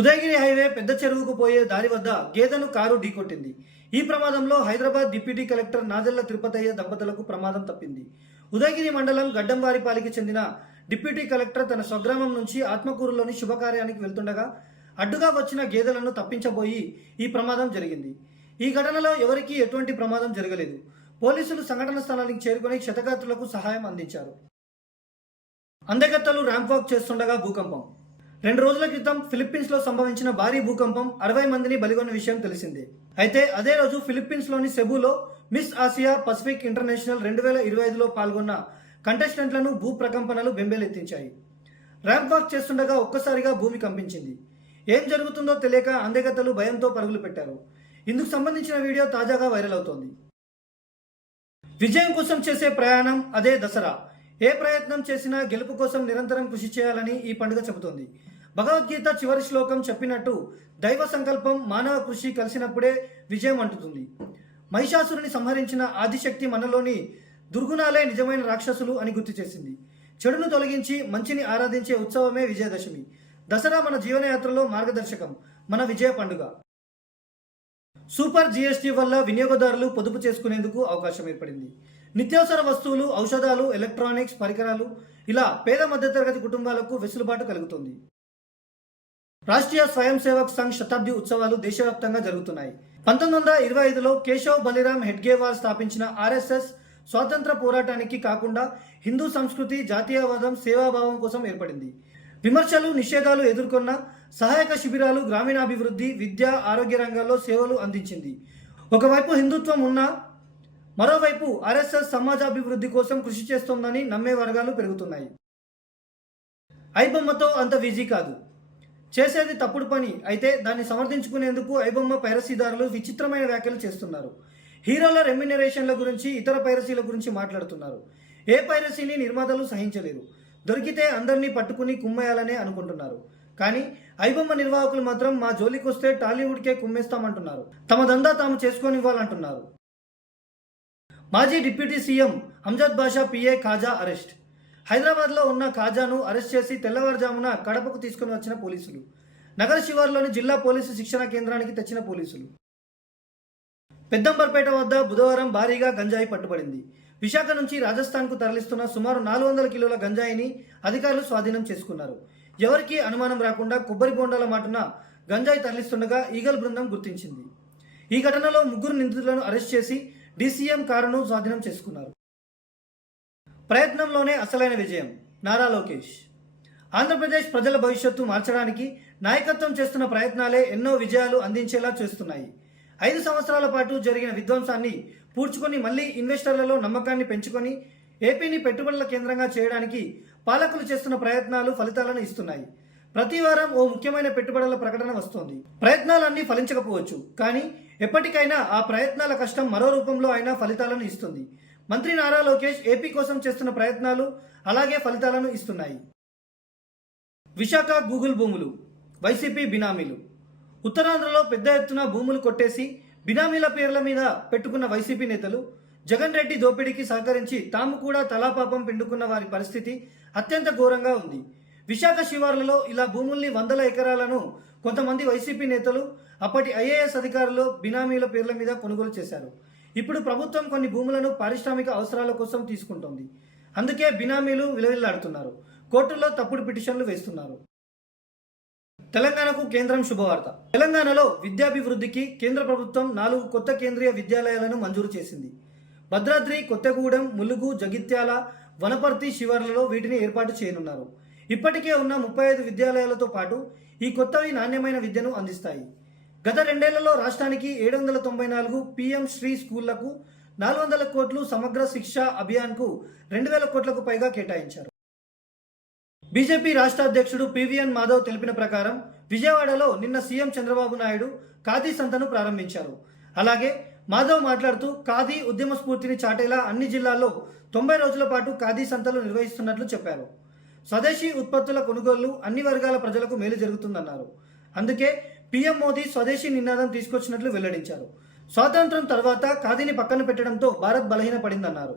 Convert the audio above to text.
Udayagiri highway పెద్ద చెరువుకు పోయే దారి వద్ద గేదెను కారు ఢీకొట్టింది. ఈ ప్రమాదంలో హైదరాబాద్ డిప్యూటీ కలెక్టర్ నాదెళ్ళ తిరుపతయ్య దంపతులకు ప్రమాదం తప్పింది. ఉదయగిరి మండలం గడ్డంవారిపాలికి చెందిన డిప్యూటీ కలెక్టర్ తన స్వగ్రామం నుంచి ఆత్మకూరులోని శుభకార్యానికి వెళ్తుండగా అడ్డుగా వచ్చిన గేదెలను తప్పించబోయి ఈ ప్రమాదం జరిగింది. ఈ ఘటనలో ఎవరికీ ఎటువంటి ప్రమాదం జరగలేదు. పోలీసులు సంఘటన స్థలానికి చేరుకుని క్షతగాత్రులకు సహాయం అందించారు. అందగత్తలు ర్యాంప్ వాక్ చేస్తుండగా భూకంపం. రెండు రోజుల క్రితం ఫిలిప్పీన్స్లో సంభవించిన భారీ భూకంపం అరవై మందిని బలిగొన్న విషయం తెలిసింది. అయితే అదే రోజు ఫిలిప్పీన్స్లోని సెబులో మిస్ ఆసియా పసిఫిక్ ఇంటర్నేషనల్ రెండు వేల ఇరవై ఐదులో పాల్గొన్న కంటెస్టెంట్లను భూ ప్రకంపనలు బెంబేలెత్తించాయి. ర్యాంప్ వాక్ చేస్తుండగా ఒక్కసారిగా భూమి కంపించింది. ఏం జరుగుతుందో తెలియక అందగతలు భయంతో పరుగులు పెట్టారు. ఇందుకు సంబంధించిన వీడియో తాజాగా వైరల్ అవుతోంది. విజయం కోసం చేసే ప్రయాణం అదే దసరా. ఏ ప్రయత్నం చేసినా గెలుపు కోసం నిరంతరం కృషి చేయాలని ఈ పండుగ చెబుతోంది. భగవద్గీత చివరి శ్లోకం చెప్పినట్టు దైవ సంకల్పం మానవ కృషి కలిసినప్పుడే విజయం అంటుతుంది. మహిషాసురుని సంహరించిన ఆదిశక్తి మనలోని దుర్గుణాలే నిజమైన రాక్షసులు అని గుర్తు చేసింది. చెడును తొలగించి మంచిని ఆరాధించే ఉత్సవమే విజయదశమి. దసరా మన జీవనయాత్రలో మార్గదర్శకం మన విజయ పండుగ. సూపర్ జీఎస్టీ వల్ల వినియోగదారులు పొదుపు చేసుకునేందుకు అవకాశం ఏర్పడింది. నిత్యావసర వస్తువులు ఔషధాలు ఎలక్ట్రానిక్స్ పరికరాలు ఇలా పేద మధ్యతరగతి కుటుంబాలకు వెసులుబాటు కలుగుతుంది. రాష్ట్రీయ స్వయం సేవక్ సంఘ్ శతాబ్ది ఉత్సవాలు దేశవ్యాప్తంగా జరుగుతున్నాయి. పంతొమ్మిది వందల ఇరవై ఐదులో కేశవ్ బలిరామ్ హెడ్గేవార్ స్థాపించిన ఆర్ఎస్ఎస్ స్వాతంత్ర పోరాటానికి కాకుండా హిందూ సంస్కృతి జాతీయవాదం సేవాభావం కోసం ఏర్పడింది. విమర్శలు నిషేధాలు ఎదుర్కొన్న సహాయక శిబిరాలు గ్రామీణాభివృద్ధి విద్య ఆరోగ్య రంగాల్లో సేవలు అందించింది. ఒకవైపు హిందుత్వం ఉన్నా మరోవైపు ఆర్ఎస్ఎస్ సమాజాభివృద్ధి కోసం కృషి చేస్తోందని నమ్మే వర్గాలు పెరుగుతున్నాయి. ఐబొమ్మతో అంత విజీ కాదు. చేసేది తప్పుడు పని. అయితే దాన్ని సమర్థించుకునేందుకు ఐబొమ్మ పైరసీదారులు విచిత్రమైన వ్యాఖ్యలు చేస్తున్నారు. హీరోల రెమ్యునరేషన్ల గురించి ఇతర పైరసీల గురించి మాట్లాడుతున్నారు. ఏ పైరసీని నిర్మాతలు సహించలేరు. దొరికితే అందరినీ పట్టుకుని కుమ్మేయాలనే అనుకుంటున్నారు. కానీ ఐబొమ్మ నిర్వాహకులు మాత్రం మా జోలికొస్తే టాలీవుడ్కే కుమ్మేస్తామంటున్నారు. తమ దందా తాము చేసుకోనివ్వాలంటున్నారు. మాజీ deputy CM Amjad Basha PA Khaja arrest. హైదరాబాద్లో ఉన్న ఖాజాను అరెస్ట్ చేసి తెల్లవారుజామున కడపకు తీసుకుని వచ్చిన పోలీసులు. నగర శివారులోని జిల్లా పోలీసు శిక్షణ కేంద్రానికి తెచ్చిన పోలీసులు. పెద్దంబర్పేట వద్ద బుధవారం భారీగా గంజాయి పట్టుబడింది. విశాఖ నుంచి రాజస్థాన్కు తరలిస్తున్న సుమారు నాలుగు వందల కిలోల గంజాయిని అధికారులు స్వాధీనం చేసుకున్నారు. ఎవరికీ అనుమానం రాకుండా కొబ్బరి బొండాల మాటున గంజాయి తరలిస్తుండగా ఈగల్ బృందం గుర్తించింది. ఈ ఘటనలో ముగ్గురు నిందితులను అరెస్ట్ చేసి డీసీఎం కారును స్వాధీనం చేసుకున్నారు. ప్రయత్నంలోనే అసలైన విజయం. నారా లోకేష్. ఆంధ్రప్రదేశ్ ప్రజల భవిష్యత్తు మార్చడానికి నాయకత్వం చేస్తున్న ప్రయత్నాలే ఎన్నో విజయాలు అందించేలా చేస్తున్నాయి. ఐదు సంవత్సరాల పాటు జరిగిన విధ్వంసాన్ని పూడ్చుకొని మళ్ళీ ఇన్వెస్టర్లలో నమ్మకాన్ని పెంచుకొని ఏపీని పెట్టుబడుల కేంద్రంగా చేయడానికి పాలకులు చేస్తున్న ప్రయత్నాలు ఫలితాలను ఇస్తున్నాయి. ప్రతి వారం ఓ ముఖ్యమైన పెట్టుబడుల ప్రకటన వస్తోంది. ప్రయత్నాలన్నీ ఫలించకపోవచ్చు కానీ ఎప్పటికైనా ఆ ప్రయత్నాల కష్టం మరో రూపంలో అయినా ఫలితాలను ఇస్తుంది. మంత్రి నారా లోకేష్ ఏపీ కోసం చేస్తున్న ప్రయత్నాలు అలాగే ఫలితాలను ఇస్తున్నాయి. విశాఖ గూగుల్ భూములు వైసీపీ బినామీలు. ఉత్తరాంధ్రలో పెద్ద ఎత్తున భూములు కొట్టేసి బినామీల పేర్ల మీద పెట్టుకున్న వైసీపీ నేతలు జగన్ రెడ్డి దోపిడీకి సహకరించి తాము కూడా తలాపాపం పిండుకున్న వారి పరిస్థితి అత్యంత ఘోరంగా ఉంది. విశాఖ శివార్లలో ఇలా భూముల్ని వందల ఎకరాలను కొంతమంది వైసీపీ నేతలు అప్పటి ఐఏఎస్ అధికారులు బినామీల పేర్ల మీద కొనుగోలు చేశారు. ఇప్పుడు ప్రభుత్వం కొన్ని భూములను పారిశ్రామిక అవసరాల కోసం తీసుకుంటోంది. అందుకే బినామీలు విలవిల్లాడుతున్నారు. కోర్టుల్లో తప్పుడు పిటిషన్లు వేస్తున్నారు. తెలంగాణకు కేంద్రం శుభవార్త. తెలంగాణలో విద్యాభివృద్ధికి కేంద్ర ప్రభుత్వం నాలుగు కొత్త కేంద్రీయ విద్యాలయాలను మంజూరు చేసింది. భద్రాద్రి కొత్తగూడెం ములుగు జగిత్యాల వనపర్తి శివార్లలో వీటిని ఏర్పాటు చేయనున్నారు. ఇప్పటికే ఉన్న ముప్పై ఐదు విద్యాలయాలతో పాటు ఈ కొత్తవి నాణ్యమైన విద్యను అందిస్తాయి. గత రెండేళ్ళలో రాష్ట్రానికి ఏడు వందల తొంభై నాలుగు పిఎం శ్రీ స్కూళ్ళకు నాలుగు వందల కోట్లు సమగ్ర శిక్ష అభియాన్కు రెండు వేల కోట్లకు పైగా కేటాయించారు. బీజేపీ రాష్ట్ర అధ్యక్షుడు పివిఎన్ మాధవ్ తెలిపిన ప్రకారం విజయవాడలో నిన్న సీఎం చంద్రబాబు నాయుడు ఖాదీ సంతను ప్రారంభించారు. అలాగే మాధవ్ మాట్లాడుతూ ఖాదీ ఉద్యమ స్ఫూర్తిని చాటేలా అన్ని జిల్లాల్లో తొంభై రోజుల పాటు ఖాదీ సంతలు నిర్వహిస్తున్నట్లు చెప్పారు. స్వదేశీ ఉత్పత్తుల కొనుగోళ్ళు అన్ని వర్గాల ప్రజలకు మేలు జరుగుతుందన్నారు. అందుకే పీఎం మోదీ స్వదేశీ నినాదం తీసుకొచ్చినట్లు వెల్లడించారు. స్వాతంత్రం తర్వాత ఖాదీని పక్కన పెట్టడంతో భారత్ బలహీనపడిందన్నారు.